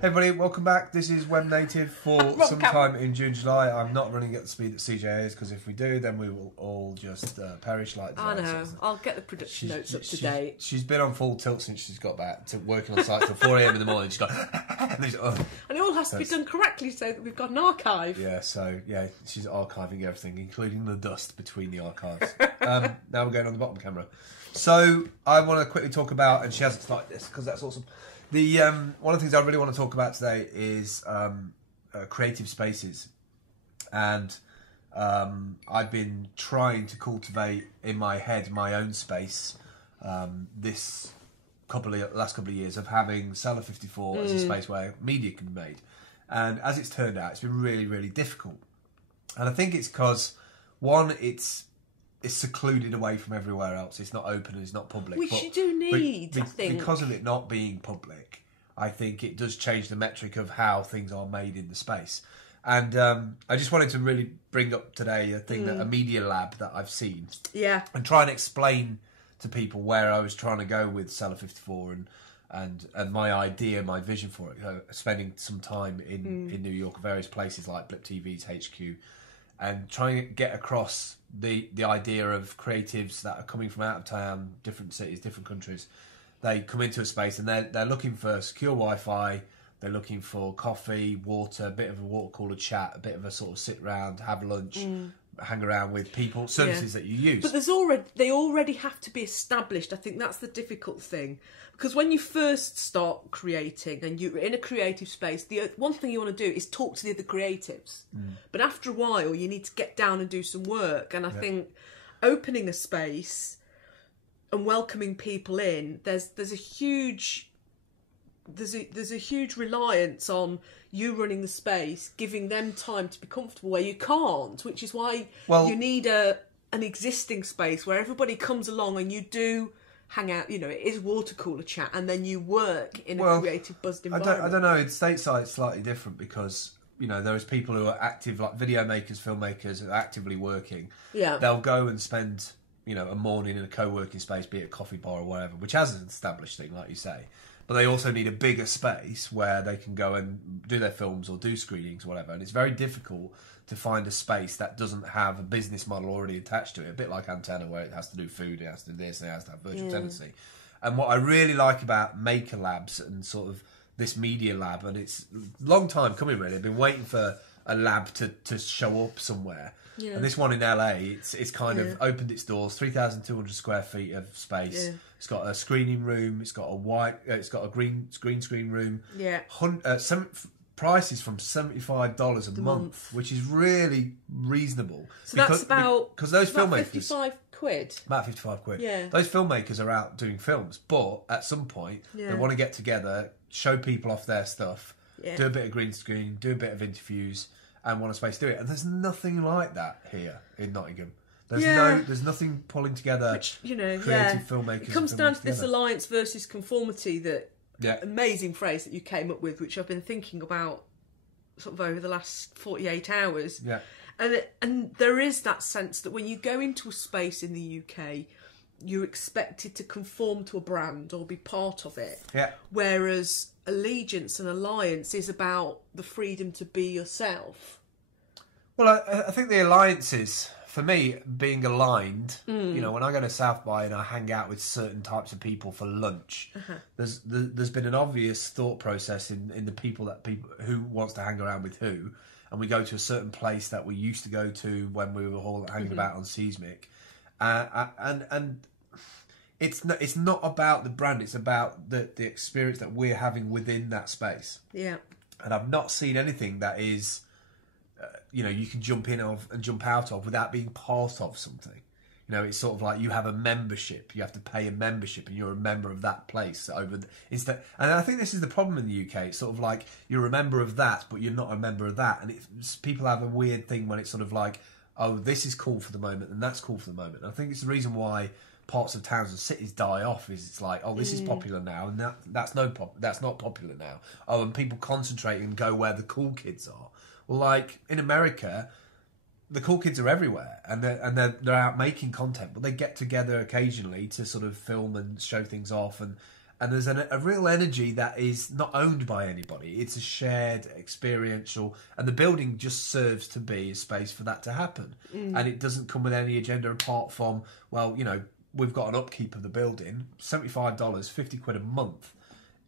Hey everybody, welcome back. This is webnative for sometime in June, July. I'm not running at the speed that CJ is, because if we do, then we will all just perish like I know. I'll get the production notes up to date. She's been on full tilt since she's got back to working on site till 4 AM in the morning. She's got and it all has to be done correctly so that we've got an archive. Yeah, so yeah, she's archiving everything, including the dust between the archives. Now we're going on the bottom camera. So I want to quickly talk about, and she has it like this because that's awesome. The one of the things I really want to talk about today is creative spaces, and I've been trying to cultivate in my head my own space this last couple of years of having Cellar 54 as a space where media can be made, and as it's turned out, it's been really, really difficult, and I think it's because one, it's secluded away from everywhere else. It's not open and it's not public. Which you do need, I think. Because of it not being public, I think it does change the metric of how things are made in the space. And I just wanted to really bring up today a thing, a media lab that I've seen. Yeah. And try and explain to people where I was trying to go with Cellar 54 and my idea, my vision for it. Spending some time in New York, various places like Blip TV's HQ, and trying to get across the idea of creatives that are coming from out of town, different cities, different countries. They come into a space and they're looking for secure Wi-Fi, they're looking for coffee, water, a bit of a water cooler chat, a bit of a sort of sit round, have lunch, hang around with people, services that you use. But they already have to be established. I think that's the difficult thing. Because when you first start creating and you're in a creative space, the one thing you want to do is talk to the other creatives. But after a while, you need to get down and do some work. And I think opening a space and welcoming people in, there's a huge reliance on you running the space, giving them time to be comfortable where you can't, which is why you need an existing space where everybody comes along and you do hang out, it is water cooler chat, and then you work in a creative, buzzed environment. I don't know, in stateside it's slightly different because, there is people who are active, like video makers, filmmakers, who are actively working. Yeah. They'll go and spend, a morning in a co-working space, be it a coffee bar or whatever, which has an established thing, like you say. But they also need a bigger space where they can go and do their films or do screenings or whatever. And it's very difficult to find a space that doesn't have a business model already attached to it. A bit like Antenna, where it has to do food, it has to do this, and it has to have virtual tenancy. And what I really like about maker labs and sort of this media lab, and it's a long time coming really, I've been waiting for a lab to show up somewhere. Yeah. And this one in LA, it's kind of opened its doors, 3,200 square feet of space. Yeah. It's got a screening room. It's got a green screen room. Yeah. Prices from $75 a month, which is really reasonable. So that's because those filmmakers, 55 quid. About 55 quid. Yeah. Those filmmakers are out doing films, but at some point they want to get together, show people off their stuff, do a bit of green screen, do a bit of interviews, and want a space to do it. And there's nothing like that here in Nottingham. There's nothing pulling together creative filmmakers. It comes down to this alliance versus conformity, that amazing phrase that you came up with, which I've been thinking about sort of over the last 48 hours. Yeah. And there is that sense that when you go into a space in the UK, you're expected to conform to a brand or be part of it. Yeah. Whereas allegiance and alliance is about the freedom to be yourself. Well, I think the alliances, for me, being aligned, when I go to South by and I hang out with certain types of people for lunch, there's been an obvious thought process in the people who wants to hang around with who, and we go to a certain place that we used to go to when we were all hanging about on Seismic, and it's not about the brand, it's about the experience that we're having within that space. Yeah. And I've not seen anything that is, you can jump in of and jump out of without being part of something. It's sort of like you have a membership, you have to pay a membership, and you're a member of that place and I think this is the problem in the UK. It's sort of like you're a member of that, but you're not a member of that, and people have a weird thing when it's sort of like, oh, this is cool for the moment and that's cool for the moment. And I think it's the reason why parts of towns and cities die off. It's like, oh, this is popular now, and that's not popular now. Oh, and people concentrate and go where the cool kids are. Well, like in America, the cool kids are everywhere, and they're out making content, but they get together occasionally to sort of film and show things off, and there's a real energy that is not owned by anybody. It's a shared, experiential, and the building just serves to be a space for that to happen. And it doesn't come with any agenda apart from, well, you know, we've got an upkeep of the building, $75, £50 a month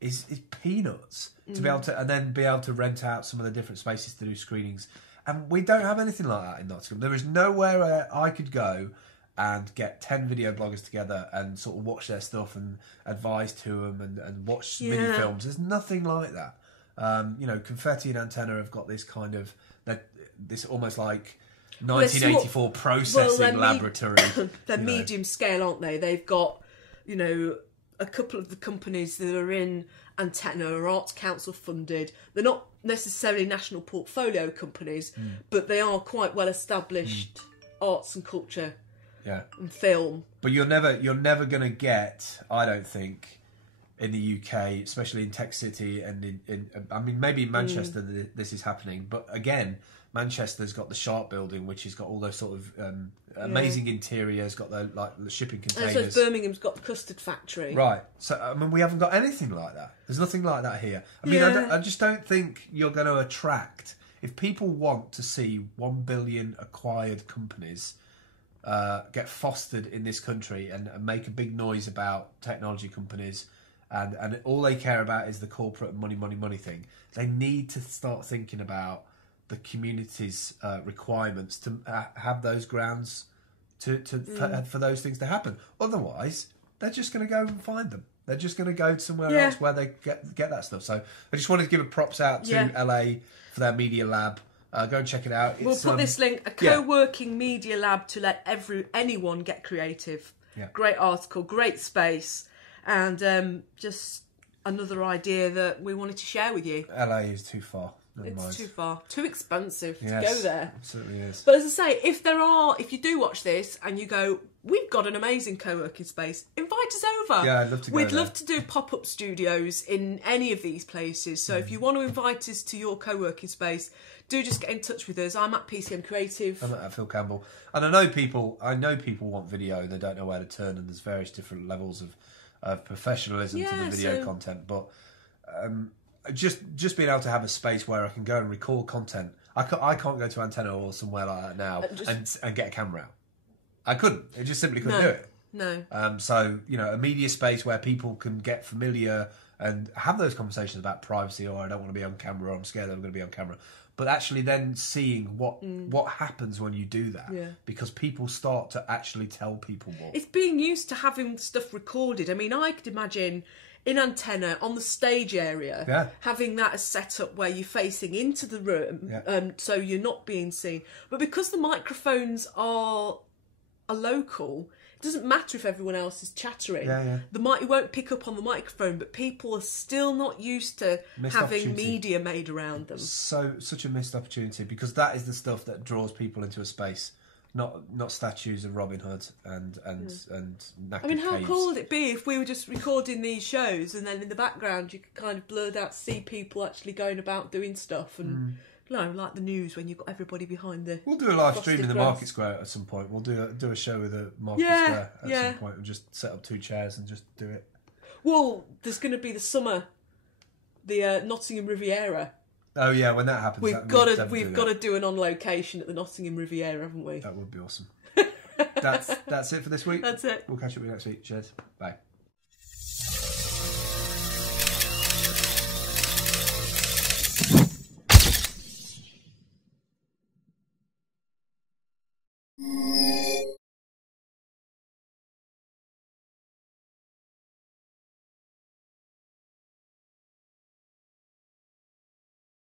is peanuts to be able to, and then be able to rent out some of the different spaces to do screenings. And we don't have anything like that in Nottingham. There is nowhere where I could go and get 10 video bloggers together and sort of watch their stuff and advise to them and watch mini films. There's nothing like that. You know, Confetti and Antenna have got this kind of, this almost like 1984 processing laboratory. They're medium scale, aren't they? They've got, you know, a couple of the companies that are in Antenna are Arts Council funded. They're not necessarily national portfolio companies, but they are quite well established arts and culture and film. But you're never going to get, I don't think, in the UK, especially in Tech City and in I mean, maybe in Manchester this is happening, but again, Manchester's got the Sharp building, which has got all those sort of amazing interiors, got the shipping containers. And so Birmingham's got the custard factory. Right. So, I mean, we haven't got anything like that. There's nothing like that here. I mean, I just don't think you're going to attract... If people want to see 1 billion acquired companies get fostered in this country and make a big noise about technology companies, and all they care about is the corporate money thing, they need to start thinking about the community's requirements to have those grounds for those things to happen. Otherwise, they're just going to go and find them. They're just going to go somewhere else where they get that stuff. So I just wanted to give a props out to LA for their media lab. Go and check it out. We'll put this link, a co-working media lab to let anyone get creative. Yeah. Great article, great space, and just another idea that we wanted to share with you. LA is too far. It's too far, too expensive to go there. Absolutely is. But as I say, if you do watch this and you go, we've got an amazing co-working space, invite us over. Yeah, I'd love to go. We'd love to do pop-up studios in any of these places. So if you want to invite us to your co-working space, do just get in touch with us. I'm at PCM Creative. I'm at Phil Campbell, and I know people want video. They don't know where to turn, and there's various different levels of professionalism to the video content, but. Just being able to have a space where I can go and record content. I can't go to Antenna or somewhere like that now and get a camera out. I couldn't. I just simply couldn't do it. No. So, you know, a media space where people can get familiar and have those conversations about privacy, or I don't want to be on camera, or I'm scared that I'm going to be on camera. But actually then seeing what happens when you do that. Yeah. Because people start to actually tell people more. It's being used to having stuff recorded. I mean, I could imagine... in Antenna, on the stage area, having that as set up where you're facing into the room, so you're not being seen. But because the microphones are local, it doesn't matter if everyone else is chattering. It won't pick up on the microphone, but people are still not used to having media made around them. Such a missed opportunity, because that is the stuff that draws people into a space. Not statues of Robin Hood and knackered I mean, how caves. cool would it be if we were just recording these shows and then in the background you could kind of blurred out see people actually going about doing stuff and you know, like the news when you've got everybody behind the... We'll do a live stream in the Market Square at some point. We'll do a show with the Market Square at some point and just set up 2 chairs and just do it. Well, there's going to be the summer, the Nottingham Riviera. Oh yeah, when that happens, we've got to do an on location at the Nottingham Riviera, haven't we? That would be awesome. That's it for this week. That's it. We'll catch up with you next week. Cheers. Bye.